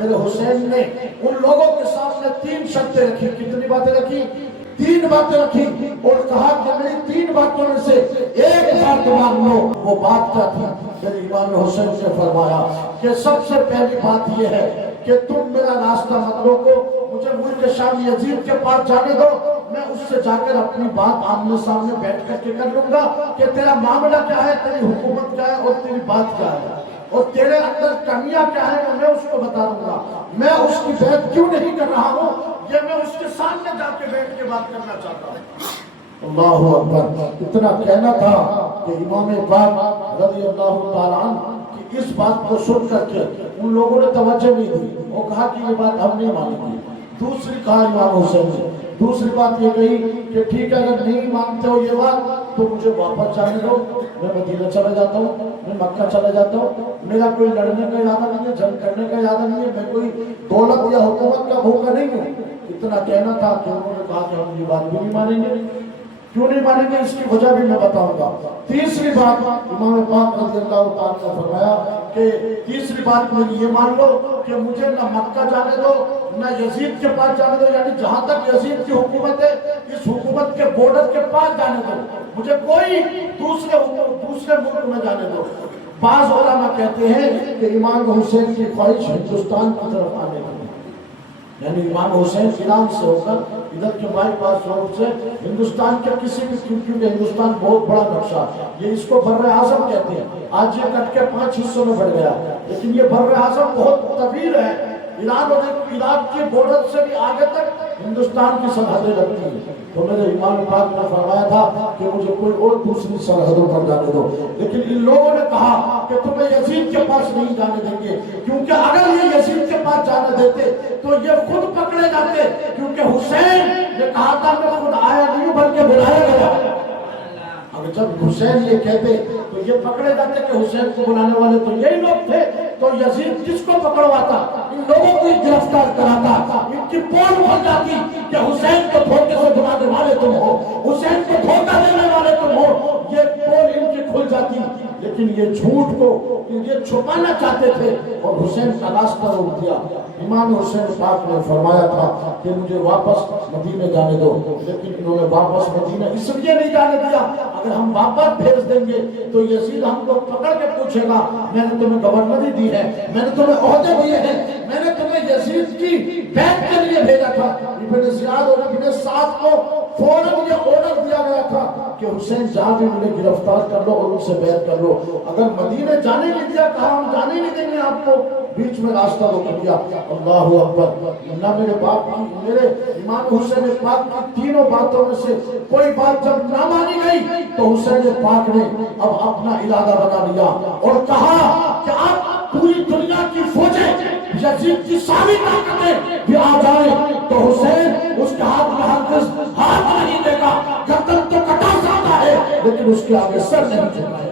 میرے حسین نے ان لوگوں کے سامنے 3 شرطیں رکھی. کتنی باتیں رکھی؟ 3 باتیں رکھی اور کہا کہ میری 3 باتوں میں سے ایک بات مان لو. وہ بات کیا تھی؟ میرے امام حسین نے فرمایا کہ سب سے پہلی بات یہ ہے کہ تم میرا راستہ مت روکو، مجھے ملک شام یزید کے پاس جانے دو، میں اس سے جا کر اپنی بات آمنے سامنے بیٹھ کر کے کر لوں گا کہ تیرا معاملہ کیا ہے، تیری حکومت کیا ہے اور تیری بات کیا ہے اور تیرے اندر کمیاں کیا ہے، میں اس کو بتا دوں گا. میں اس کی بیعت کیوں نہیں کر رہا ہوں یہ میں اس کے سامنے جا کے بیٹھ کے بات کرنا چاہتا ہوں. اللہ اکبر. اتنا کہنا تھا کہ امام پاک رضی اللہ تعالیٰ عنہ کی اس بات کو سن کر کے ان لوگوں نے توجہ نہیں دی. وہ کہا کہ یہ بات ہم نہیں مانیں گے. دوسری کہا امام حسین نے، دوسری بات یہ کہی کہ ٹھیک ہے اگر نہیں مانتے ہو یہ بات تو مجھے واپس جانے دو، میں مدینہ چلا جاتا ہوں، میں مکہ چلا جاتا ہوں. میرا کوئی لڑنے کا ارادہ نہیں ہے، جنگ کرنے کا ارادہ نہیں ہے، میں کوئی دولت یا حکومت کا بھوکا نہیں ہوں. اتنا کہنا تھا کہ انہوں نے کہا کہ ہم یہ بات بھی نہیں مانیں گے. کیوں نہیں مانیں گے اس کی وجہ بھی میں بتاؤں گا. تیسری بات امام پاک رضی اللہ تعالیٰ نے فرمایا کہ تیسری بات میں یہ مان لو کہ مجھے نہ مکہ جانے دو نہ یزید کے پاس جانے دو، یعنی جہاں تک یزید کی حکومت ہے اس حکومت کے بورڈر کے پاس جانے دو، مجھے کوئی دوسرے ملک میں جانے دو. بعض علماء کہتے ہیں کہ امام حسین کی خواہش ہندوستان کی طرف آنے کی، یعنی امام حسین ایران سے ہو کر ادھر کے بائی پاس روڈ سے ہندوستان کے کسی بھی، کیونکہ ہندوستان بہت بڑا نقشہ، یہ اس کو بر اعظم کہتے ہیں. آج یہ کٹ کے 5 حصوں میں بڑھ گیا لیکن یہ بر اعظم بہت طویل ہے. ایران اور عراق کے بورڈر سے بھی آگے تک ہندوستان کی سرحدیں لگتی ہیں. تو میرے امام پاک نے فرمایا تھا کہ مجھے کوئی اور دوسری سرحدوں پر جانے دو. لیکن ان لوگوں نے کہا کہ تمہیں یزید کے پاس نہیں جانے دیں گے، کیونکہ اگر یہ یزید کے پاس جانے دیتے تو یہ خود پکڑے جاتے، کیونکہ حسین نے کہا تھا میں خود آیا نہیں بلکہ بلایا گیا. اگر جب حسین یہ کہتے تو یہ پکڑے جاتے کہ حسین کو بلانے والے تو یہی لوگ تھے، تو یزید کس کو پکڑواتا؟ ان لوگوں کو گرفتار کراتا. ان کی پول بھر جاتی کہ حسین کو دھوکے سے بلانے والے تم ہو، حسین کو دھوکہ دینے والے تم ہو. یہ پول ان کی کھل جاتی. لیکن یہ جھوٹ کو یہ چھپانا چاہتے تھے اور حسین کا راستہ روک دیا. امام حسین پاک نے فرمایا تھا کہ مجھے واپس مدینے جانے دو، لیکن انہوں نے واپس مدینہ اس لیے نہیں جانے دیا اگر ہم واپس بھیج دیں گے تو یزید ہم کو پکڑ کے پوچھے گا میں نے تمہیں گورنری دی ہے، میں نے تمہیں عہدے دیے ہیں، میں نے تمہیں یزید کی بیعت کے لیے بھیجا تھا. ابن زیاد اور ابن سعد کو فوراً یہ آرڈر دیا گیا تھا کہ حسین جہاں بھی انہیں گرفتار کر لو اور ان سے بیعت کر لو. اگر مدینے جانے نہیں دیا، کہا ہم جانے نہیں دیں گے آپ کو، بیچ میں راستہ روک دیا. اللہ اکبر. نہ میرے باپ کی، میرے امام حسین پاک کی تینوں باتوں میں سے کوئی بات جب نہ مانی گئی تو حسین پاک نے اب اپنا ارادہ بنا لیا اور کہا کہ اب پوری دنیا کی فوجیں یزید کی ساری طاقتیں بھی آ جائیں تو حسین اس کے ہاتھ میں ہرگز ہاتھ نہیں دے گا. گردن تو کٹا سکتا ہے لیکن اس کے آگے سر نہیں جھکائے.